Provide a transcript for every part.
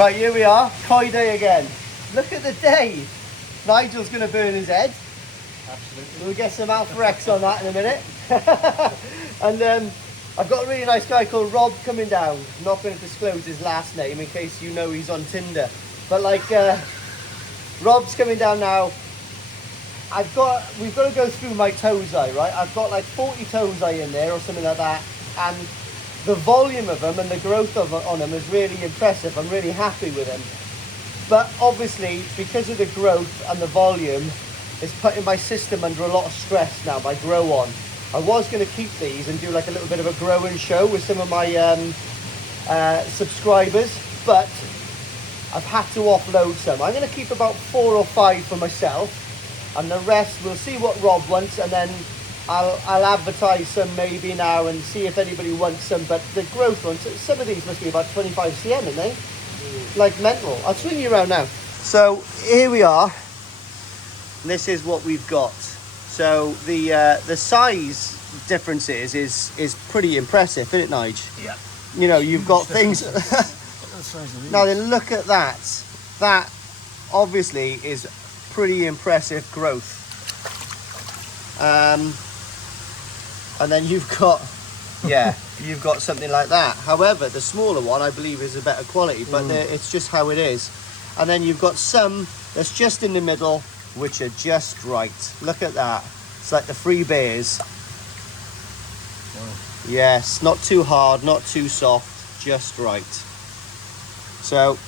Right, here we are, koi day again. Look at the day. Nigel's going to burn his head. Absolutely. We'll get some Alpha X on that in a minute. And I've got a really nice guy called Rob coming down. I'm not going to disclose his last name in case you know he's on Tinder. But like, Rob's coming down now. We've got to go through my Tosai, right? I've got like 40 Tosai in there or something like that. And the volume of them and the growth on them is really impressive. I'm really happy with them. But obviously, because of the growth and the volume, it's putting my system under a lot of stress now by grow on. I was going to keep these and do like a little bit of a grow and show with some of my subscribers, but I've had to offload some. I'm going to keep about 4 or 5 for myself, and the rest we'll see what Rob wants, and then I'll advertise some maybe now and see if anybody wants some. But the growth ones, some of these must be about 25 cm, aren't they? Like mental. I'll swing you around now. So here we are. This is what we've got. So the size differences is pretty impressive, isn't it, Nige? Yeah. You know, you've got things. Now then, look at that. That obviously is pretty impressive growth. And then you've got, yeah, you've got something like that. However, the smaller one, I believe, is a better quality, but it's just how it is. And then you've got some that's just in the middle, which are just right. Look at that. It's like the Free Bears. Wow. Yes, not too hard, not too soft, just right. So,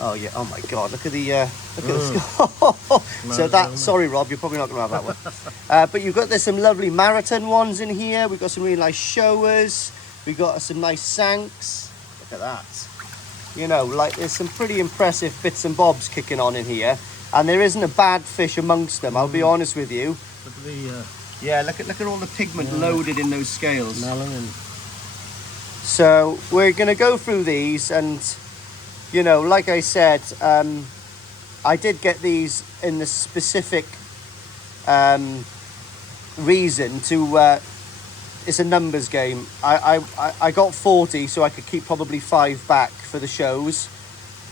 oh yeah, oh my God, look at the, look at the, so that, sorry Rob, you're probably not going to have that one. But you've got, there's some lovely marathon ones in here. We've got some really nice showers. We've got some nice sanks. Look at that. You know, like there's some pretty impressive bits and bobs kicking on in here. And there isn't a bad fish amongst them, I'll be honest with you. Look at the, yeah, look at all the pigment loaded in those scales. Melon. So we're going to go through these, and you know, like I said, I did get these in the specific reason to, it's a numbers game. I got 40 so I could keep probably 5 back for the shows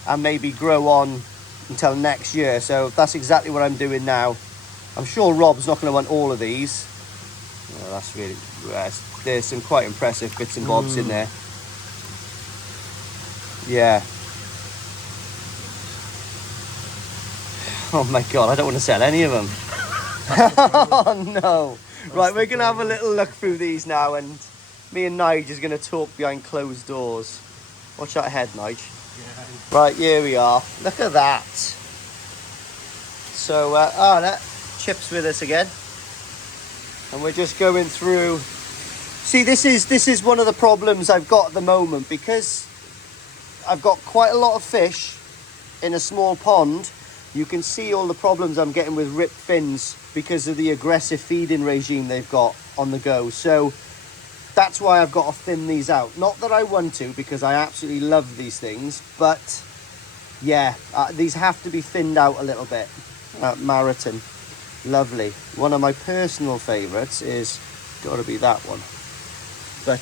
and maybe grow on until next year. So that's exactly what I'm doing now. I'm sure Rob's not going to want all of these. Oh, that's really, there's some quite impressive bits and bobs in there. Yeah. Oh my God, I don't want to sell any of them. Oh no. Right, we're going to have a little look through these now, and me and Nige is going to talk behind closed doors. Watch that head, Nige. Yeah. Right, here we are. Look at that. So, that Chip's with us again. And we're just going through. See, this is one of the problems I've got at the moment, because I've got quite a lot of fish in a small pond. You can see all the problems I'm getting with ripped fins because of the aggressive feeding regime they've got on the go. So that's why I've got to thin these out. Not that I want to, because I absolutely love these things, but yeah, these have to be thinned out a little bit. Marathon, lovely. One of my personal favourites is got to be that one. But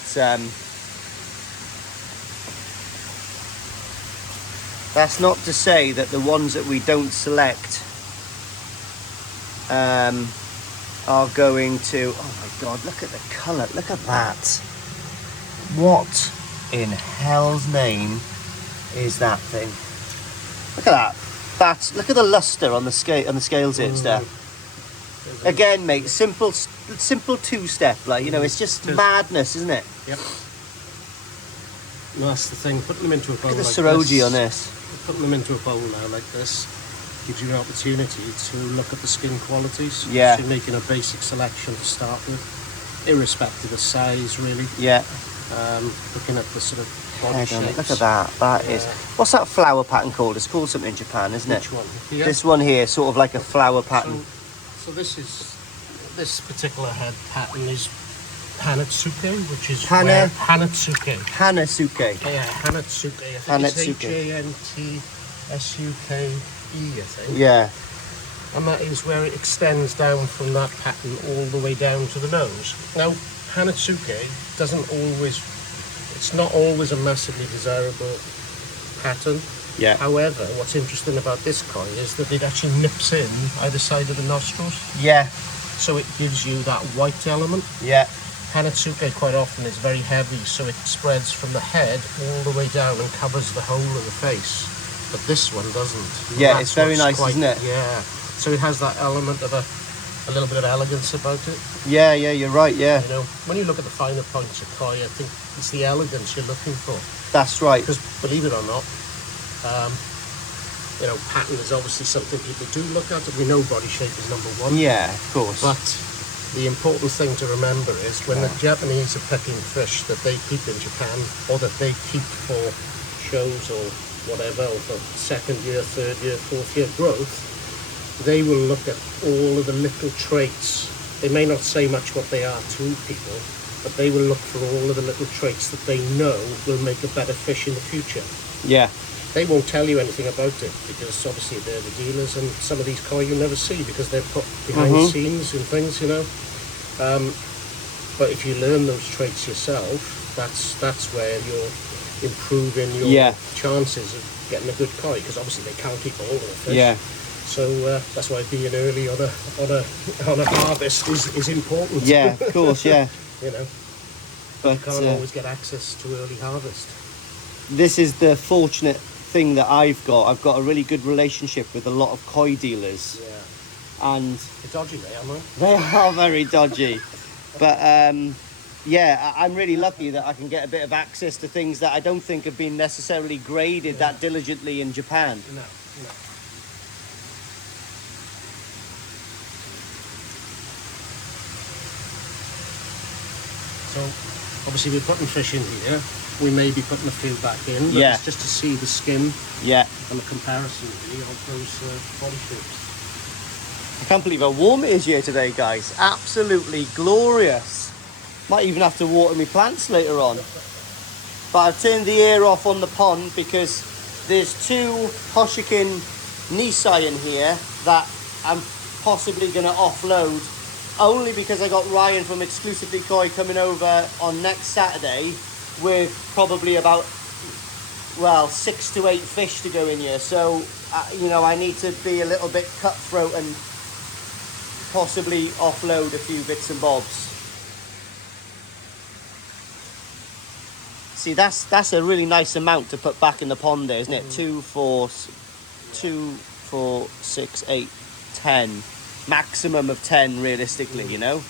that's not to say that the ones that we don't select are going to, oh my God, look at the colour, look at that. What in hell's name is that thing? Look at that. Look at the luster on the scales here and stuff. Again, mate, simple two-step, like, you know, it's just madness, isn't it? Yep. No, that's the thing, putting them into a bowl look at the like Soroji this, on this. Putting them into a bowl now like this gives you an opportunity to look at the skin qualities. Yeah. So you're making a basic selection to start with, irrespective of size, really. Yeah. Looking at the sort of body shapes. Look at that. That is. What's that flower pattern called? It's called something in Japan, isn't it? Which one? Here? This one here, sort of like a flower pattern. So this particular head pattern is Hanatsuke, which is Hanatsuke. Hanatsuke. Yeah, Hanatsuke. I think it's H-A-N-T-S-U-K-E, I think. Yeah. And that is where it extends down from that pattern all the way down to the nose. Now, Hanatsuke doesn't always, it's not always a massively desirable pattern. Yeah. However, what's interesting about this koi is that it actually nips in either side of the nostrils, Yeah. so it gives you that white element. Yeah. Hanatsuke quite often is very heavy, so it spreads from the head all the way down and covers the whole of the face. But this one doesn't. Yeah, it's very nice, isn't it? Yeah. So it has that element of a little bit of elegance about it. Yeah, yeah, you're right, yeah. You know, when you look at the finer points of koi, I think it's the elegance you're looking for. That's right. Because believe it or not, you know, pattern is obviously something people do look at. We know body shape is number one. Yeah, of course. But the important thing to remember is when the Japanese are picking fish that they keep in Japan, or that they keep for shows or whatever, or for second year, third year, fourth year growth, they will look at all of the little traits. They may not say much what they are to people, but they will look for all of the little traits that they know will make a better fish in the future. Yeah. They won't tell you anything about it because obviously they're the dealers, and some of these koi you never see because they're put behind the scenes and things, you know. But if you learn those traits yourself, that's where you're improving your chances of getting a good koi, because obviously they can't keep all of the fish. Yeah. So that's why being early on a harvest is important. Yeah, of course, yeah. You know, But you can't always get access to early harvest. this is the fortunate thing that I've got. I've got a really good relationship with a lot of koi dealers. Yeah. And They're dodgy, they are, they are very dodgy. But yeah, I'm really lucky that I can get a bit of access to things that I don't think have been necessarily graded that diligently in Japan. No. So obviously we're putting fish in here. We may be putting a few back in, but it's just to see the skin and the comparison really of those body shapes. I can't believe how warm it is here today, guys. Absolutely glorious. Might even have to water my plants later on. But I've turned the air off on the pond because there's 2 Hoshikin Nisai in here that I'm possibly going to offload, only because I got Ryan from Exclusively Koi coming over on next Saturday with probably about, well, 6 to 8 fish to go in here. So, you know, I need to be a little bit cutthroat and possibly offload a few bits and bobs. See, that's a really nice amount to put back in the pond there, isn't it? 2, 4, 6, 8, 10. Maximum of 10 realistically, you know.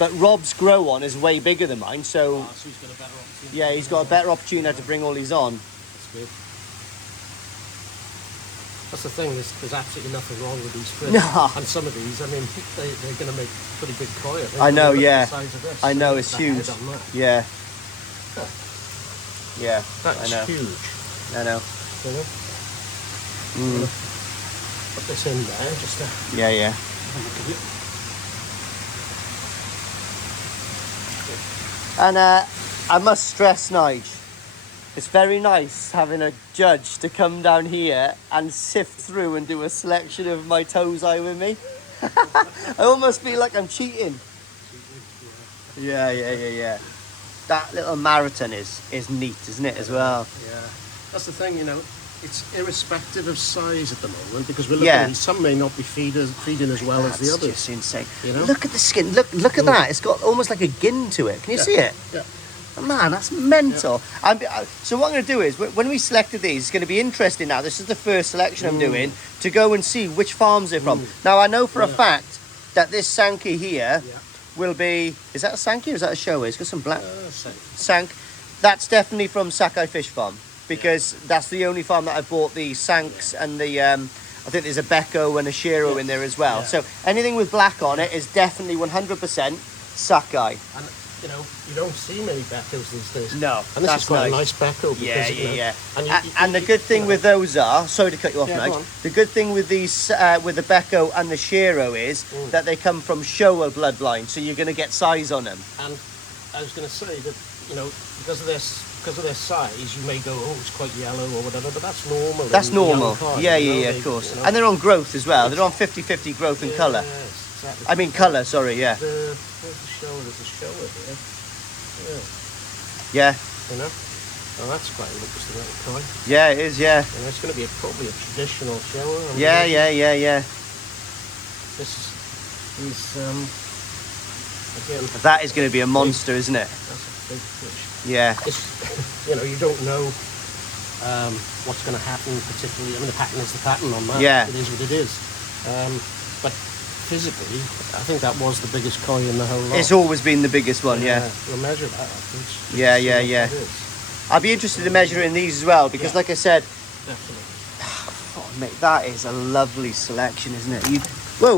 But Rob's grow on is way bigger than mine, so So he's got a better opportunity. yeah, he's got a better opportunity to bring all these on. That's good. That's the thing, there's absolutely nothing wrong with these fish. No. And some of these, I mean, they're going to make pretty big koi. I know, yeah. The size of this. I know, it's The huge. head on that. Yeah. Yeah, That's I know. huge. I know. You know? Put this in there, just to Yeah. have a look at it. And I must stress, Nige, it's very nice having a judge to come down here and sift through and do a selection of my Tosai with me. I almost feel like I'm cheating. Yeah. That little marathon is neat, isn't it, as well? Yeah. That's the thing, you know, it's irrespective of size at the moment, because we're looking at these, some may not be feeding as well as the That's others. just insane. You know? Look at the skin. Look at that. It's got almost like a gin to it. Can you see it? Yeah. Oh, man, that's mental. So what I'm going to do is, when we selected these, it's going to be interesting now. This is the first selection I'm doing, to go and see which farms they're from. Now, I know for a fact that this Sankey here will be... Is that a Sankey or is that a Showa? It's got some black... Sank. That's definitely from Sakai Fish Farm, because that's the only farm that I bought the Sanks and the... I think there's a Becco and a Shiro in there as well. Yeah. So anything with black on it is definitely 100% Sakai. And, you know, you don't see many Beccos these days. No, And this that's is quite a nice. nice Becco. Yeah. And, And the good thing with those are, sorry to cut you off, Yeah, Nige. go on. The good thing with these, with the Becco and the Shiro is that they come from Showa bloodline, so you're going to get size on them. And I was going to say that, you know, because of their size, you may go, oh, it's quite yellow or whatever, but that's normal. That's in young normal. koi, Yeah, you know, of course. you know. And they're on growth as well. They're on 50-50 growth and colour. Yes, exactly. I mean colour, sorry, yeah. Where's the shower? There's a shower here. Yeah. You know? Oh, that's quite an interesting little koi. Yeah, it is, yeah. And it's going to be probably a traditional shower. Yeah, yeah. This is, again... That is going to be a monster, isn't it? That's a big fish. Yeah. It's, you know, you don't know what's going to happen particularly. I mean, the pattern is the pattern on that. Yeah. It is what it is. But physically, I think that was the biggest koi in the whole lot. It's always been the biggest one, yeah. We'll measure that afterwards. Yeah. It is. I'd be interested in measuring these as well, because like I said, Definitely. oh, mate, that is a lovely selection, isn't it? Whoa,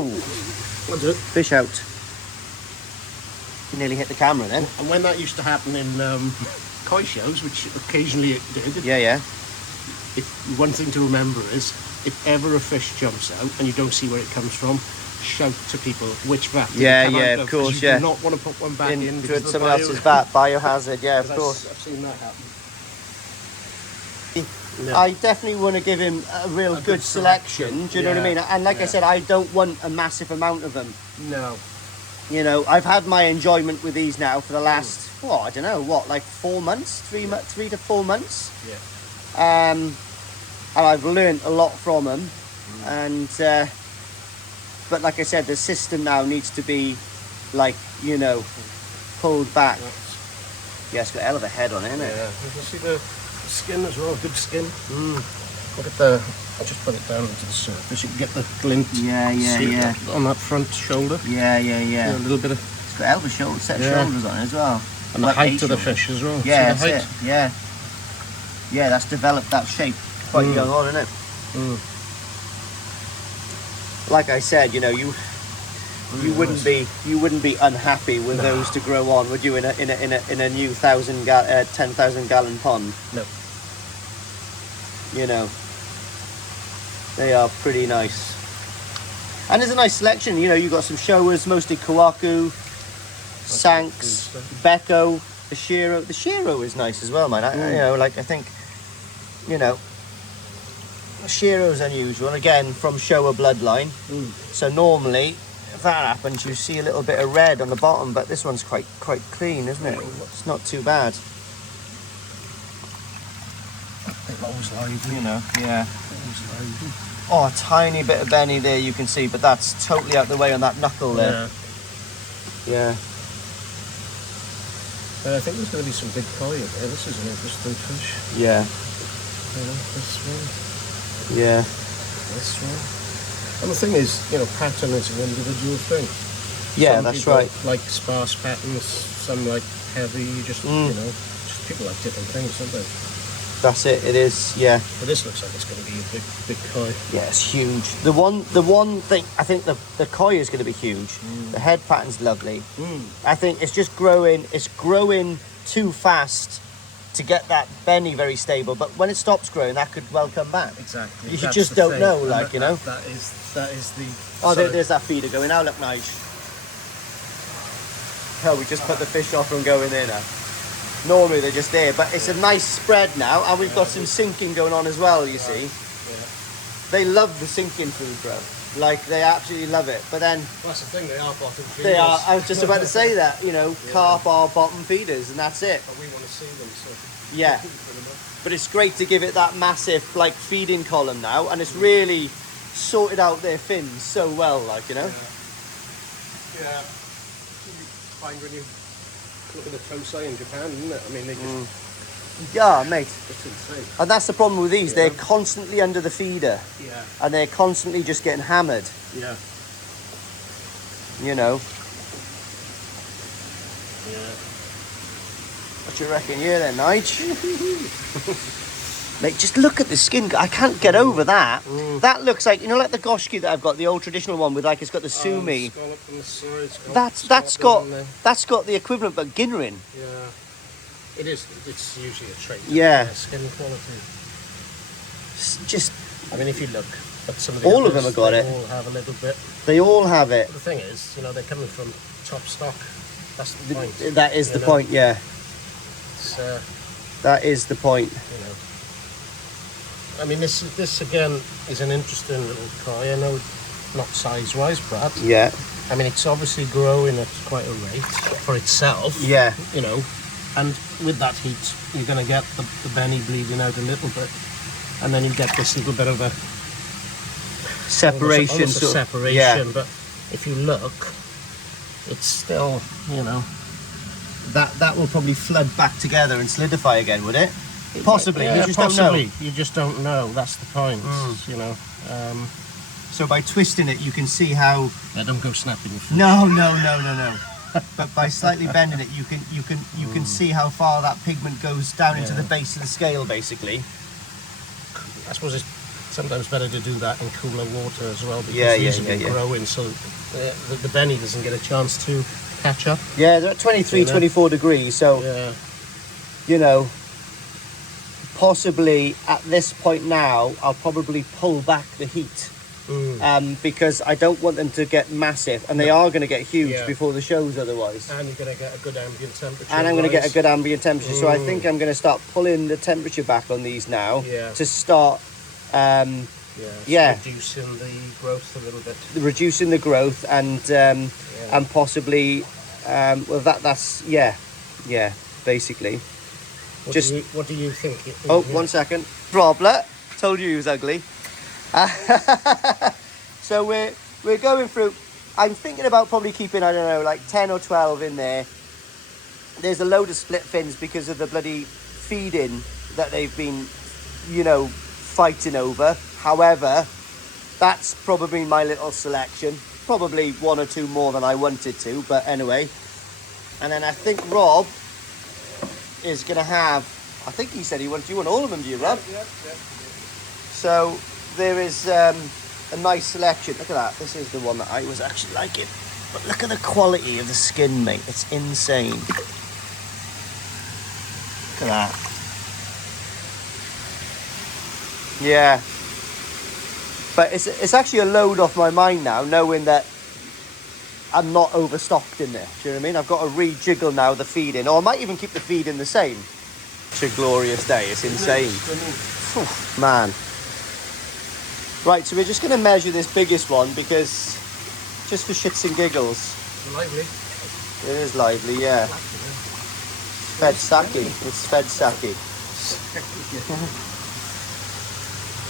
We'll do it. fish out. You nearly hit the camera then. And when that used to happen in koi shows, which occasionally it did, Yeah. one thing to remember is, if ever a fish jumps out and you don't see where it comes from, shout to people which vat did it come out of course, you do not want to put one back in Into because of the someone else's vat, biohazard, yeah, of course. I've seen that happen. I definitely want to give him a real good selection, do you know what I mean? And like I said, I don't want a massive amount of them. No. You know, I've had my enjoyment with these now for the last, I don't know, like 4 months, 3 to 4 months. Yeah. And I've learned a lot from them. And, but like I said, the system now needs to be, like, you know, pulled back. Yeah, it's got a hell of a head on it, isn't it? Yeah. You can see the skin as well, good skin. Look at the, I'll just put it down into the surface. You can get the glint. Yeah. On that front shoulder. Yeah. A little bit of. It's got a hell of a set of shoulders on it as well. And the height of the fish as well. Yeah, see the that's height? it. Yeah. Yeah, that's developed that shape quite young on, isn't it? Like I said, you know, you wouldn't be unhappy with those to grow on, would you? In a new 10,000 gallon pond. No. You know, they are pretty nice, and there's a nice selection. You know, you got some showers, mostly Kawaku, Sanks, Beko, the Shiro. The Shiro is nice as well, man. You know, like I think, you know, Shiro's unusual again from shower bloodline. So normally, if that happens, you see a little bit of red on the bottom, but this one's quite clean, isn't it? It's not too bad. They're always lively. You know, yeah. Always lively. Oh, a tiny bit of Benny there you can see, but that's totally out the way on that knuckle there. Yeah. I think there's going to be some big koi in there. This is an interesting fish. Yeah. You know, this one. Yeah. This one. And the thing is, you know, pattern is an individual thing. Yeah, Some that's people right. like sparse patterns, some like heavy, just, you know, just people like different things, don't they? That's it. It is. Yeah. But this looks like it's going to be a big koi. Yeah, it's huge. The one thing I think the koi is going to be huge. The head pattern's lovely. I think it's just growing. It's growing too fast to get that Benny very stable. But when it stops growing, that could well come back. Exactly. You That's just the don't thing. know, And like, you know. That is the. Oh, there's that feeder going out. Look, nice. Oh, we just put the fish off and going there now. Normally they're just there, but it's a nice spread now, and we've got some sinking going on as well, you see. Yeah. They love the sinking food, bro. Like, they absolutely love it. But then, Well, that's the thing, they are bottom feeders. they are, I was just about to say that, you know, carp are bottom feeders, and that's it. But we want to see them, so. Yeah. But it's great to give it that massive, like, feeding column now, and it's really sorted out their fins so well, like, you know. Yeah. You find when you look at the Tosai in Japan, isn't it? I mean, they just, Yeah, mate. it's insane. And that's the problem with these. Yeah. They're constantly under the feeder, Yeah. and they're constantly just getting hammered, Yeah. you know. Yeah. What you reckon here then, Nige? Mate, just look at the skin. I can't get over that. That looks like, you know, like the goshki that I've got, the old traditional one with, like, it's got the sumi. Scallop on the sides, That's got the equivalent, but Ginrin. Yeah. It is. It's usually a trait. Yeah. Skin quality. Just, I mean, if you look at some of the all of others, them have got they it. all have a little bit. They all have it. The thing is, you know, they're coming from top stock. That's the point. That is the point, yeah. It's, That is the point. you know. I mean, this again is an interesting little koi. I know, not size-wise, Brad. Yeah. I mean, it's obviously growing at quite a rate for itself. Yeah. You know, And with that heat, you're going to get the Benny bleeding out a little bit, and then you get this little bit of a separation. Almost a separation. Yeah. But if you look, it's still, you know. That will probably flood back together and solidify again, would it? Possibly. Yeah, you just possibly. don't know. You just don't know. That's the point. You know. So by twisting it, you can see how. Yeah, don't go snapping your foot. No. But by slightly bending it, you can see how far that pigment goes down into the base of the scale, basically. I suppose it's sometimes better to do that in cooler water as well, because these are growing, so the Benny doesn't get a chance to catch up. Yeah, they're at 23, 24 degrees, so you know, possibly at this point now, I'll probably pull back the heat. Because I don't want them to get massive, and they are going to get huge before the shows otherwise. And you're going to get a good ambient temperature. And I'm going to get a good ambient temperature, so I think I'm going to start pulling the temperature back on these now to start. Reducing the growth a little bit. Reducing the growth and possibly that's basically. What do you think? One second. Robler, told you he was ugly. So we're going through. I'm thinking about probably keeping, I don't know, like 10 or 12 in there. There's a load of split fins because of the bloody feeding that they've been, you know, fighting over. However, that's probably my little selection. Probably one or two more than I wanted to, but anyway. And then I think Rob is going to have, I think he said he wants, you want all of them, do you, Rob? Yeah. So there is a nice selection. Look at that. This is the one that I was actually liking. But look at the quality of the skin, mate. It's insane. Look at that. Yeah. But it's actually a load off my mind now, knowing that I'm not overstocked in there. Do you know what I mean? I've got to rejiggle now the feeding. Or I might even keep the feeding the same. Such a glorious day. It's insane. Oof, man. Right, so we're just going to measure this biggest one because just for shits and giggles. Lively. It is lively, yeah. Fed sake. It's fed sake.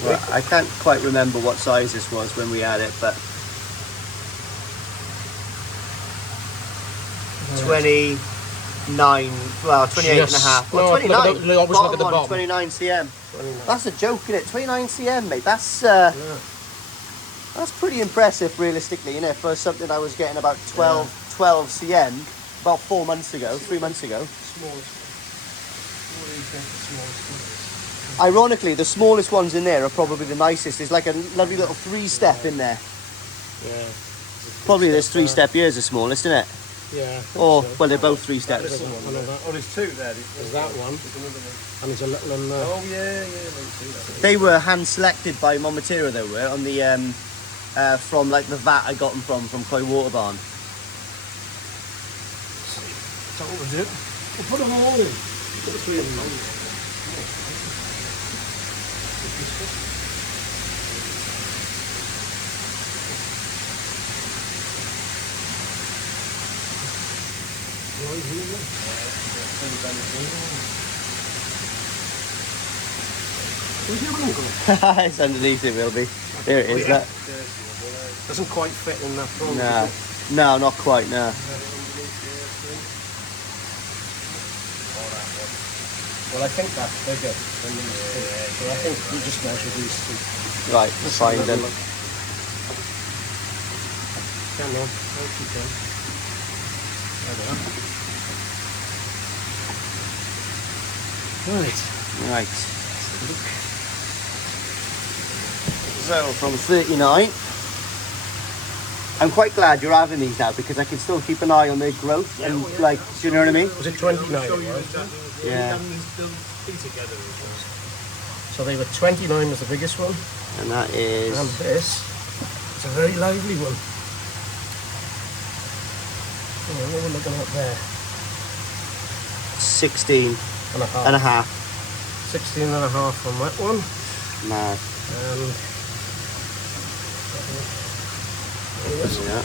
Well, I can't quite remember what size this was when we had it, but 29, well, 28 and a half. Well, 29. Always look at the bottom. 29 cm. 29. That's a joke, isn't it? 29 cm, mate. That's pretty impressive, realistically, isn't it? For something I was getting about 12 cm about 3 months ago. Smallest. What do you think the smallest one is? Ironically, the smallest ones in there are probably the nicest. There's like a lovely little 3-step in there. Yeah. Probably this 3-step here is the smallest, isn't it? Yeah. Or, well, they're both 3-steps. Oh, there's two there. There's that one. There's another one. And there's a little one there. Oh, yeah, there's two. They were hand selected by Momatira, they were, on the from like the vat I got them from Coy Water Barn. So what was it? We'll put them all in. Put 3 of them on. It's underneath it, will be. There it is. That. Doesn't quite fit in that front. No, not quite. No. Well, I think that's bigger than these two. So I think we just measure these two. Right, let's find them. Come on, I'll keep them. There they are. Right. So from 39, I'm quite glad you're having these now because I can still keep an eye on their growth and like, do you know what I mean? Was it 29? Yeah. So they were 29 was the biggest one. And that is. And this is a very lively one. Oh, what are we looking at there? 16 and a half. And a half. 16 and a half on that one. Mad. Yeah.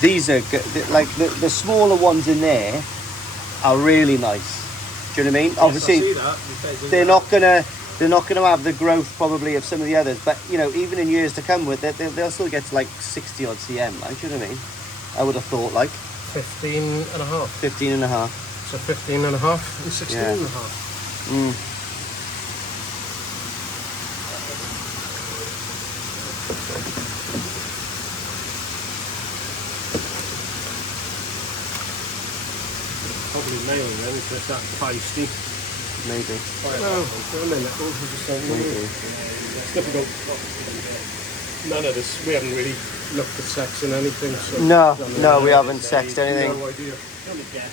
These are good. Like the smaller ones in there are really nice. Do you know what I mean? Obviously, they're not gonna have the growth probably of some of the others, but you know, even in years to come with it, they'll still get to like 60 odd cm. Like, do you know what I mean? I would have thought like 15 and a half. 15 and a half. So 15 and a half and 16 and a half. Probably male then, if it's that feisty. Maybe. No, for a minute, maybe. It's difficult. None of this, we haven't really looked at sex in anything. So No, we haven't sexed anything. No idea. Only guess.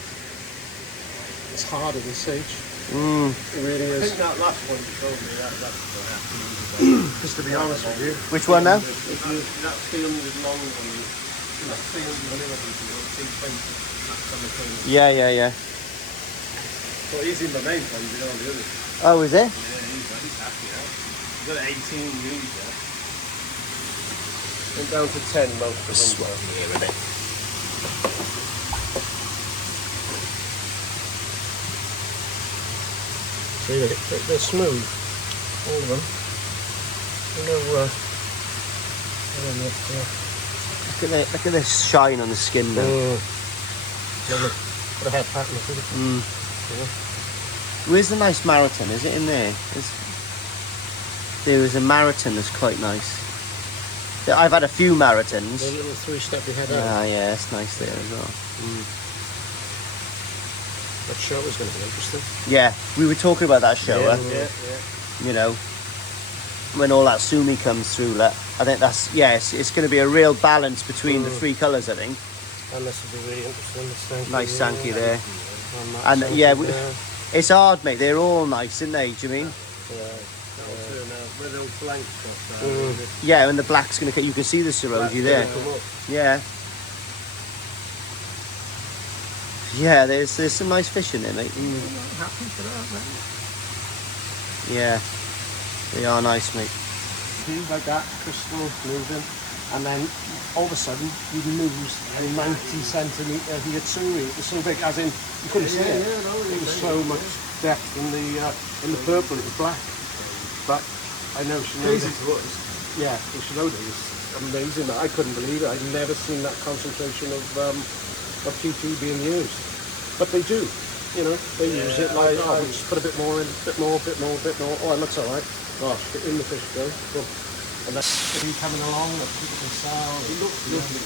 It's hard at this stage. It really is. I think that last one you told me, that's what happened. Just to be honest with you. Which one now? That 300 long one, that 300 millimeter, you go 220. That's on the thing. Yeah. So he's in the main one, you know, the others. Oh, is it? Yeah, he's happy now. He's got 18 really there. Went down to 10 most of them. Swell here a bit. See, they're smooth, all of them. Look at this shine on the skin though. Got a hair pattern, I think. Where's the nice Marathon? Is it in there? There is a Marathon that's quite nice. I've had a few Marathons. The little 3-step you had out. Ah, yeah, that's nice there as well. That show is going to be interesting. Yeah, we were talking about that show. Yeah. You know, when all that sumi comes through, I think that's it's going to be a real balance between the three colours. I think. And this will be really interesting. Nice Sankey there. And And yeah, it's hard, mate. They're all nice, aren't they? Do you mean? With those blank stuff. Yeah, and the black's going to. You can see the Siroji there. Yeah. Yeah, there's some nice fish in there, mate. happy for that, mate. Yeah, they are nice, mate. Like that, crystal moving, and then all of a sudden you lose a 90 centimetre Yatsuri. It was so big, as in you couldn't see it. It was so much depth in the purple. It was black, but I know Shinoda. Yeah, well, Shinoda was amazing. I couldn't believe it. I'd never seen that concentration of TT being used, but they do. You know, they use it like, we just put a bit more in, bit more. Oh, it looks all right. Gosh, in the fish go. Cool. And that's coming along that people can sell. It looks lovely.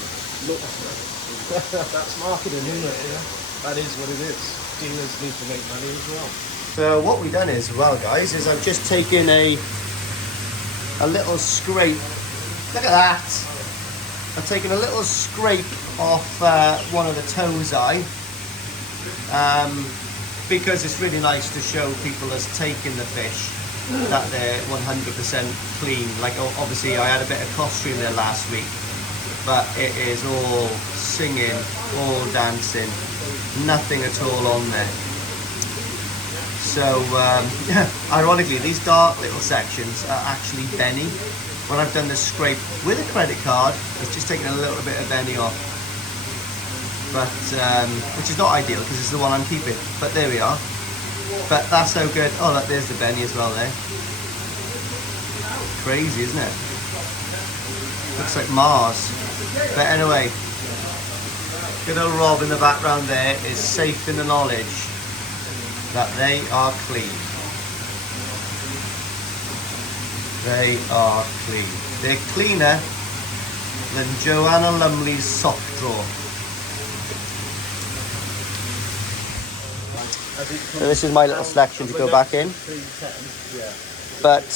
That's marketing, isn't it? Yeah? That is what it is. Dealers need to make money as well. So what we've done is, well, guys, is I've just taken a little scrape. Look at that. I've taken a little scrape off one of the Tosai. Because it's really nice to show people as taking the fish that they're 100% clean. Like, obviously I had a bit of costume there last week, but it is all singing, all dancing, nothing at all on there. So ironically, these dark little sections are actually Benny. When I've done the scrape with a credit card, it's just taken a little bit of Benny off, but which is not ideal because it's the one I'm keeping. But there we are. But that's so good. Oh, look, there's the Benny as well there. Crazy, isn't it? Looks like Mars. But anyway, good old Rob in the background there is safe in the knowledge that they are clean. They are clean. They're cleaner than Joanna Lumley's sock drawer. So this is my little selection to go back in. But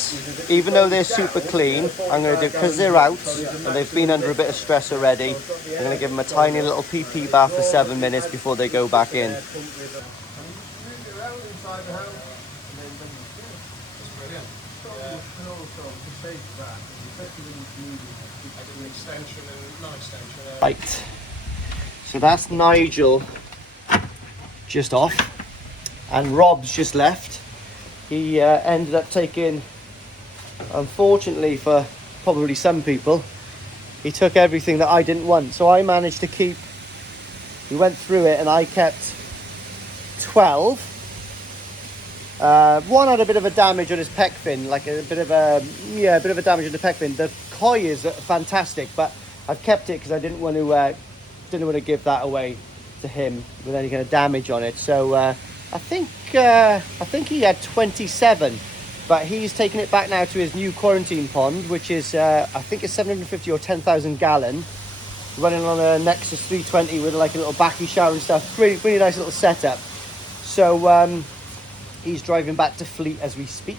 even though they're super clean, I'm going to do, because they're out and they've been under a bit of stress already, I'm going to give them a tiny little PP bath for 7 minutes before they go back in. Right, so that's Nigel just off, and Rob's just left. He ended up taking, unfortunately for probably some people, he took everything that I didn't want. So I managed to keep, we went through it and I kept 12. One had a bit of a damage on his pec fin, like a bit of a damage on the pec fin. The koi is fantastic, but I've kept it because I didn't want to give that away to him with any kind of damage on it. So I think he had 27, but he's taken it back now to his new quarantine pond, which is I think it's 750 or 10,000 gallon, running on a Nexus 320 with like a little backy shower and stuff. Really nice little setup. So he's driving back to Fleet as we speak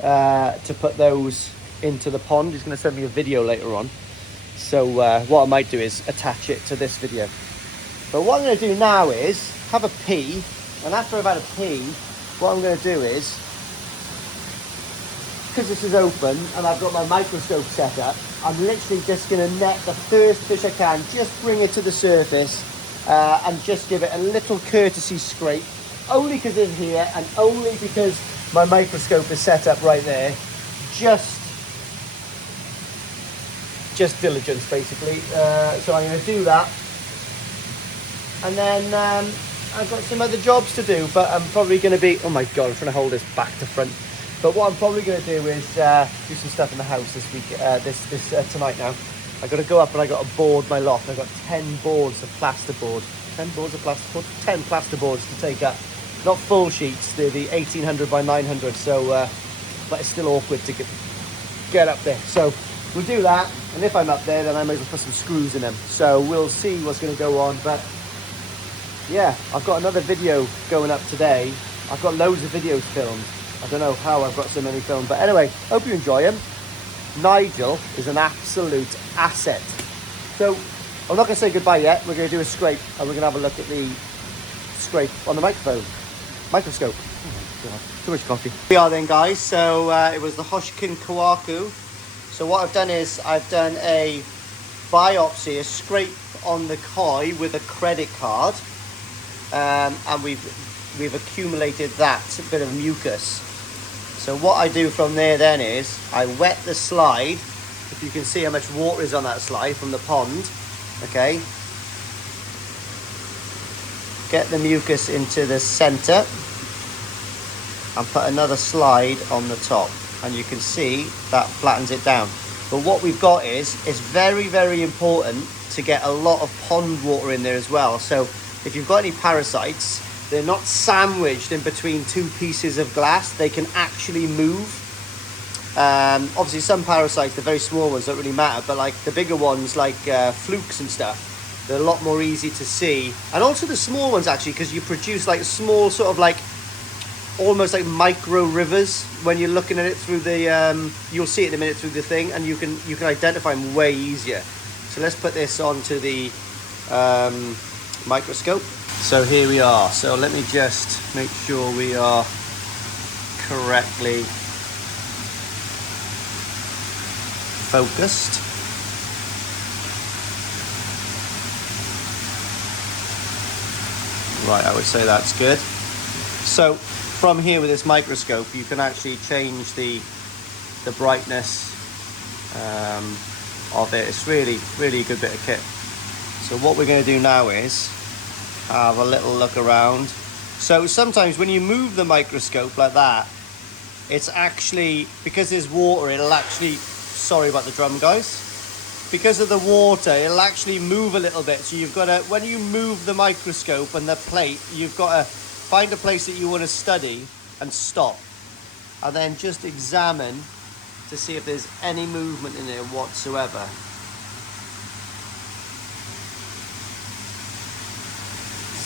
to put those into the pond. He's going to send me a video later on. So what I might do is attach it to this video. But what I'm going to do now is have a pee. And after I've had a pee, what I'm going to do is, because this is open and I've got my microscope set up, I'm literally just going to net the first fish I can, just bring it to the surface and just give it a little courtesy scrape. Only because it's here and only because my microscope is set up right there. Just diligence, basically. So I'm going to do that. And then I've got some other jobs to do, but I'm probably going to be... Oh my God, I'm trying to hold this back to front. But what I'm probably going to do is do some stuff in the house this week, tonight now. I've got to go up and I've got to board my loft. I've got 10 boards of plasterboard. 10 boards of plasterboard? 10 plasterboards to take up. Not full sheets, they're the 1800 by 900, so, but it's still awkward to get up there. So we'll do that, and if I'm up there, then I might as well put some screws in them. So we'll see what's going to go on, but yeah, I've got another video going up today. I've got loads of videos filmed. I don't know how I've got so many filmed, but anyway, hope you enjoy them. Nigel is an absolute asset. So I'm not going to say goodbye yet. We're going to do a scrape, and we're going to have a look at the scrape on the microscope. Oh my God, too much coffee. We are then, guys. So it was the Hoshkin Kawaku. So what I've done is I've done a biopsy, a scrape on the koi with a credit card, and we've accumulated that bit of mucus. So what I do from there then is I wet the slide. If you can see how much water is on that slide from the pond, okay. Get the mucus into the center and put another slide on the top, and you can see that flattens it down. But what we've got is, it's very, very important to get a lot of pond water in there as well. So if you've got any parasites, they're not sandwiched in between two pieces of glass. They can actually move. Obviously some parasites, the very small ones, don't really matter, but like the bigger ones, like flukes and stuff, they're a lot more easy to see. And also the small ones, actually, because you produce like small sort of like almost like micro rivers when you're looking at it through the you'll see it in a minute through the thing, and you can identify them way easier. So let's put this onto the microscope. So here we are. So let me just make sure we are correctly focused. Right, I would say that's good. So from here with this microscope, you can actually change the brightness of it. It's really a good bit of kit. So what we're going to do now is have a little look around. So sometimes when you move the microscope like that, it's actually, because there's water, it'll actually, sorry about the drum guys, because of the water, it'll actually move a little bit. So you've got to, when you move the microscope and the plate, you've got to find a place that you want to study and stop, and then just examine to see if there's any movement in there whatsoever.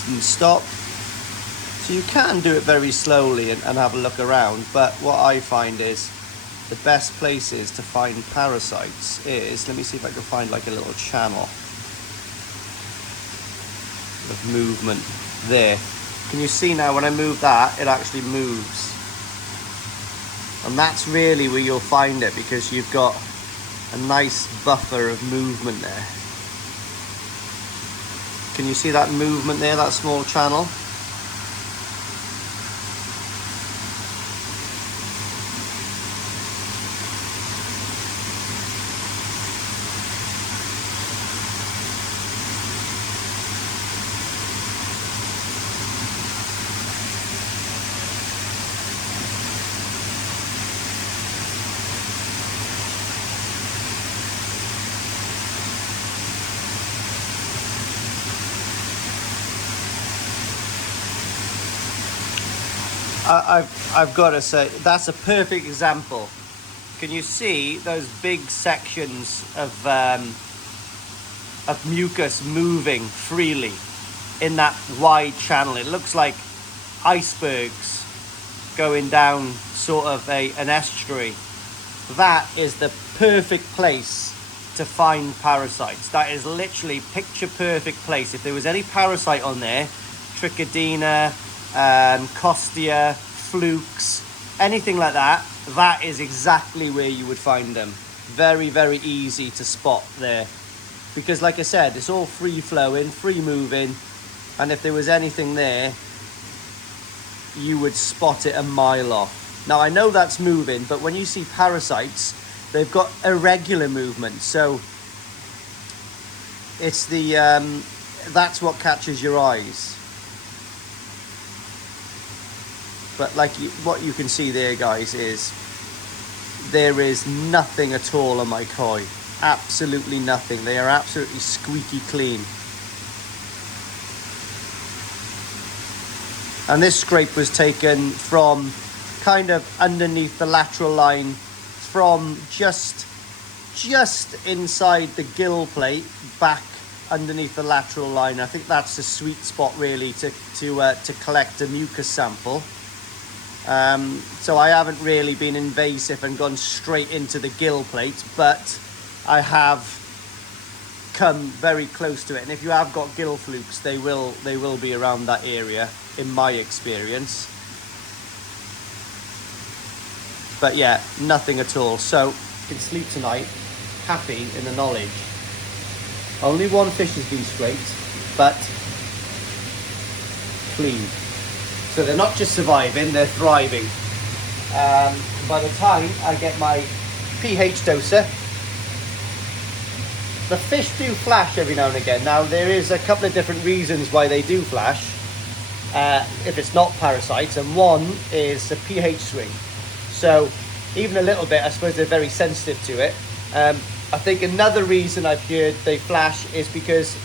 And stop. So you can do it very slowly and have a look around, but what I find is the best places to find parasites is, let me see if I can find like a little channel of movement there. Can you see now when I move that, it actually moves? And that's really where you'll find it, because you've got a nice buffer of movement there. Can you see that movement there, that small channel? I've got to say, that's a perfect example. Can you see those big sections of mucus moving freely in that wide channel? It looks like icebergs going down sort of an estuary. That is the perfect place to find parasites. That is literally picture perfect place. If there was any parasite on there, Trichodina, Costia, flukes, anything like that, that is exactly where you would find them. Very, very easy to spot there. Because like I said, it's all free flowing, free moving, and if there was anything there, you would spot it a mile off. Now I know that's moving, but when you see parasites, they've got irregular movement, so it's the that's what catches your eyes. But like what you can see there, guys, is there is nothing at all on my koi. Absolutely nothing. They are absolutely squeaky clean. And this scrape was taken from kind of underneath the lateral line, from just inside the gill plate, back underneath the lateral line. I think that's the sweet spot really to collect a mucus sample. So I haven't really been invasive and gone straight into the gill plate, but I have come very close to it. And if you have got gill flukes, they will be around that area, in my experience. But yeah, nothing at all. So you can sleep tonight happy in the knowledge. Only one fish has been scraped, but clean. So they're not just surviving, they're thriving. By the time I get my pH doser, the fish do flash every now and again. Now there is a couple of different reasons why they do flash, if it's not parasites, and one is a pH swing. So even a little bit, I suppose they're very sensitive to it. I think another reason I've heard they flash is because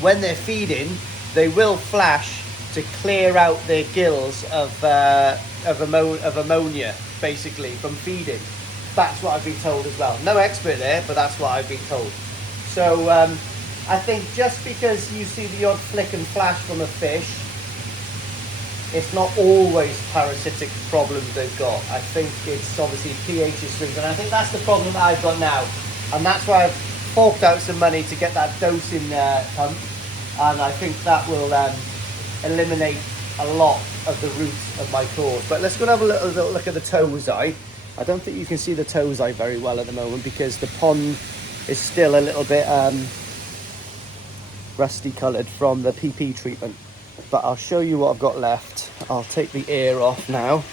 when they're feeding, they will flash to clear out their gills of ammonia, basically, from feeding. That's what I've been told as well. No expert there, but that's what I've been told. So I think just because you see the odd flick and flash from a fish, it's not always parasitic problems they've got. I think it's obviously pH swings, and I think that's the problem that I've got now. And that's why I've forked out some money to get that dosing pump, and I think that will eliminate a lot of the roots of my cause. But let's go and have a little look at the Tosai. I don't think you can see the Tosai very well at the moment because the pond is still a little bit rusty coloured from the PP treatment. But I'll show you what I've got left. I'll take the air off now.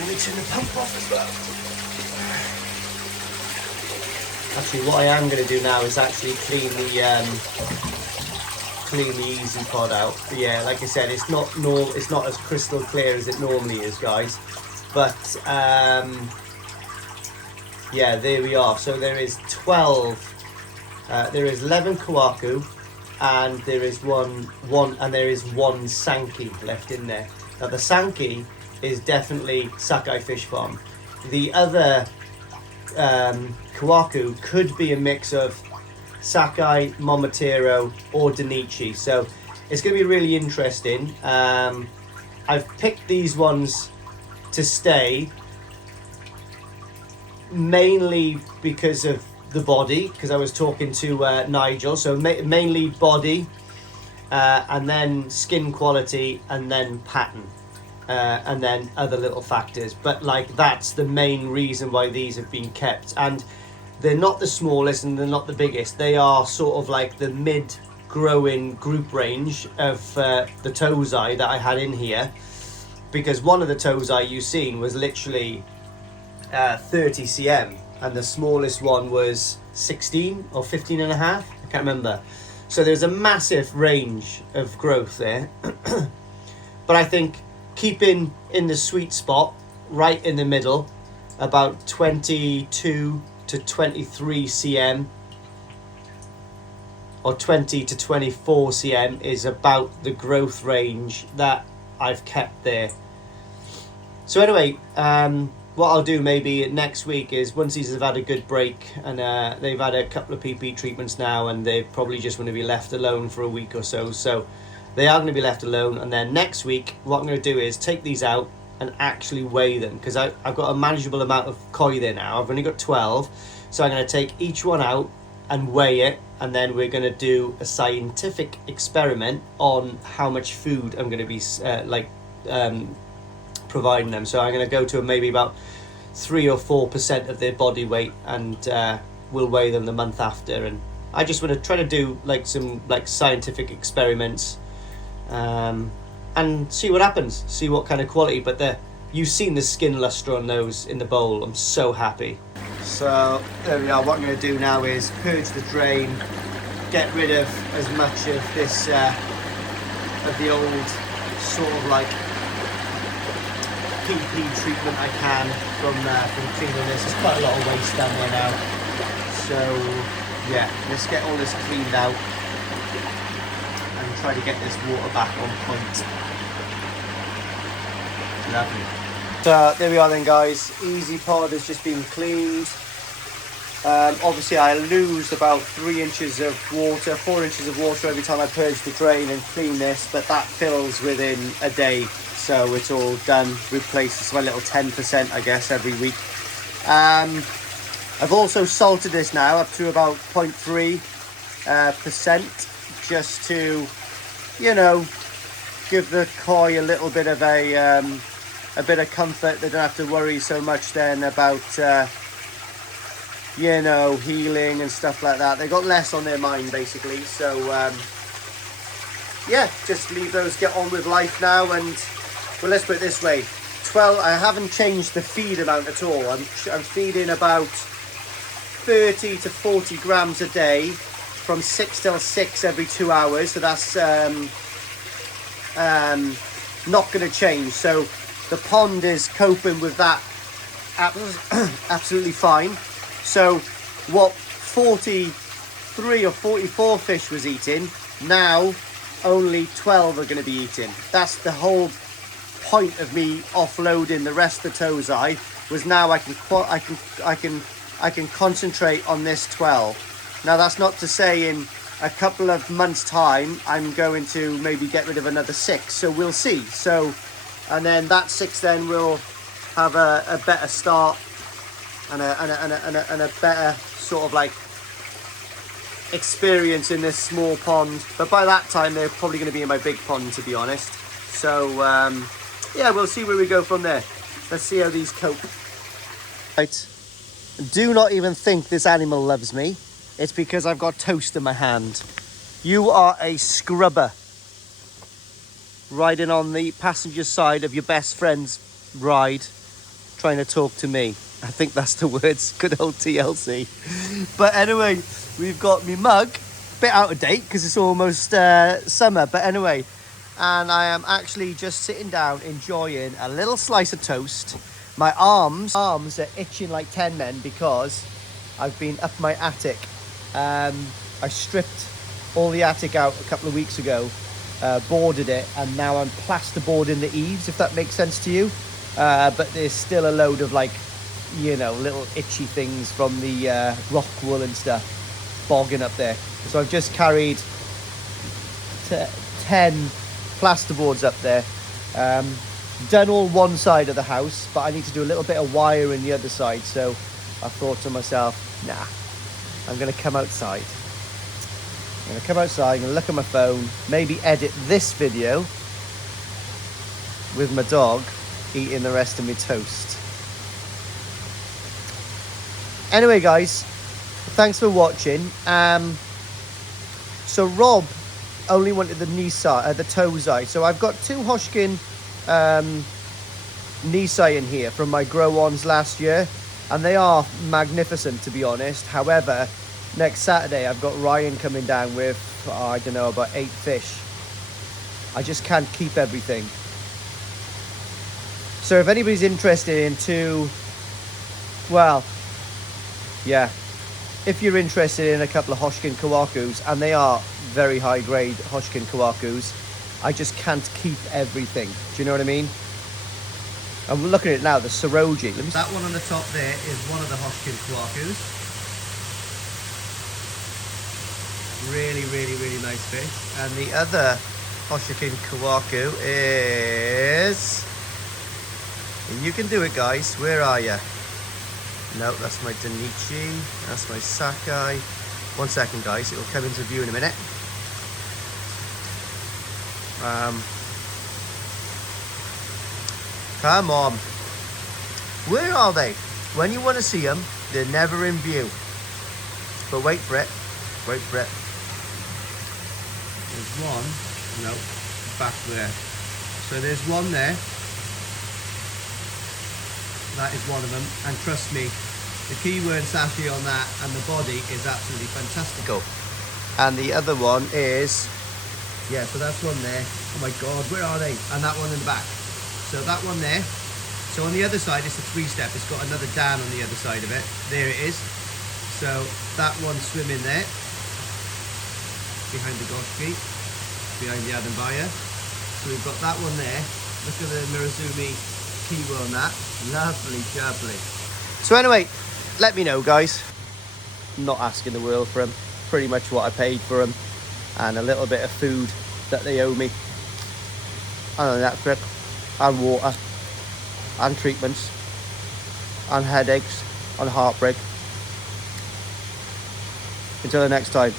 Let me turn the pump off as well. Actually, what I am going to do now is actually clean the easy pod out. But yeah, like I said, it's not as crystal clear as it normally is, guys. But yeah, there we are. So there is 12. There is 11 kawaku, and there is one Sankey left in there. Now the Sankey is definitely Sakai Fish Farm. The other kawaku could be a mix of Sakai, Momotaro, or Danichi. So it's going to be really interesting. I've picked these ones to stay mainly because of the body, because I was talking to Nigel. So mainly body, and then skin quality, and then pattern, and then other little factors. But like that's the main reason why these have been kept. And they're not the smallest and they're not the biggest. They are sort of like the mid-growing group range of the Tosai that I had in here, because one of the Tosai you've seen was literally 30 cm and the smallest one was 16 or 15 and a half. I can't remember. So there's a massive range of growth there. But I think keeping in the sweet spot, right in the middle, about 22 to 23 cm or 20 to 24 cm is about the growth range that I've kept there. So anyway, what I'll do maybe next week is, once these have had a good break and they've had a couple of PP treatments now, and they're probably just going to be left alone for a week or so. So they are going to be left alone, and then next week what I'm going to do is take these out and actually weigh them, because I've got a manageable amount of koi there now. I've only got 12, so I'm going to take each one out and weigh it, and then we're going to do a scientific experiment on how much food I'm going to be providing them. So I'm going to go to maybe about 3 or 4% of their body weight, and we'll weigh them the month after. And I just want to try to do like some scientific experiments, and see what happens, see what kind of quality. But you've seen the skin luster on those in the bowl. I'm so happy. So there we are. What I'm going to do now is purge the drain, get rid of as much of this of the old sort of like PP treatment I can from cleaning this. There's quite a lot of waste down there now. So yeah, let's get all this cleaned out and try to get this water back on point. Lovely. So there we are then, guys. Easy pod has just been cleaned. Obviously I lose about 3 inches of water, 4 inches of water every time I purge the drain and clean this, but that fills within a day. So it's all done, replaced. It's my little 10%, I guess, every week. I've also salted this now up to about 0.3%, just to, you know, give the koi a little bit of a bit of comfort. They don't have to worry so much then about, you know, healing and stuff like that. They got less on their mind, basically. So, yeah, just leave those get on with life now. And, well, let's put it this way. 12, I haven't changed the feed amount at all. I'm feeding about 30 to 40 grams a day from 6 till 6 every 2 hours. So that's not going to change. So the pond is coping with that absolutely fine. So what 43 or 44 fish was eating, now only 12 are going to be eating. That's the whole point of me offloading the rest of the Tosai, was now I can concentrate on this 12. Now that's not to say in a couple of months time I'm going to maybe get rid of another 6, so we'll see. So, and then that 6 then will have a better start and a better sort of like experience in this small pond. But by that time they're probably going to be in my big pond, to be honest. So yeah, we'll see where we go from there. Let's see how these cope. Right, do not even think this animal loves me. It's because I've got toast in my hand. You are a scrubber, riding on the passenger side of your best friend's ride, trying to talk to me. I think that's the words. Good old TLC. But anyway, we've got me mug, bit out of date because it's almost summer. But anyway, and I am actually just sitting down enjoying a little slice of toast. My arms are itching like 10 men because I've been up my attic. I stripped all the attic out a couple of weeks ago, boarded it, and now I'm plasterboarding the eaves, if that makes sense to you. But there's still a load of, like, you know, little itchy things from the rock wool and stuff bogging up there. So I've just carried 10 plasterboards up there. Done all one side of the house, but I need to do a little bit of wire in the other side. So I thought to myself, nah, I'm going to come outside. I'm going to come outside, I'm going to look at my phone, maybe edit this video with my dog eating the rest of my toast. Anyway, guys, thanks for watching. So Rob only wanted the Tosai. So I've got 2 Hoshkin Nisai in here from my grow-ons last year, and they are magnificent, to be honest. However, next Saturday I've got Ryan coming down with, I don't know, about 8 fish. I just can't keep everything. So if anybody's interested in 2, well, yeah, if you're interested in a couple of Hoshkin Kawakus, and they are very high grade Hoshkin Kawakus, I just can't keep everything. Do you know what I mean? And we're looking at it now, the Saroji. That one on the top there is one of the Hoshkin Kawakus. Really, really, really nice fish. And the other Hoshkin Kawaku is... And you can do it, guys. Where are you? No, that's my Danichi. That's my Sakai. 1 second, guys. It will come into view in a minute. Come on. Where are they? When you want to see them, they're never in view. But wait for it. Wait for it. There's one. No, back there. So there's one there. That is one of them. And trust me, the keyword sashi on that and the body is absolutely fantastical. And the other one is, yeah, so that's one there. Oh my God, where are they? And that one in the back. So that one there. So on the other side, it's a 3-step. It's got another Dan on the other side of it. There it is. So that one's swimming there. Behind the Goshki. Behind the Adambaya. So we've got that one there. Look at the Mirazumi keyword on that. Lovely jubbly. So anyway, let me know, guys. I'm not asking the world for them. Pretty much what I paid for them. And a little bit of food that they owe me. And that trip. And water, and treatments, and headaches, and heartbreak. Until the next time.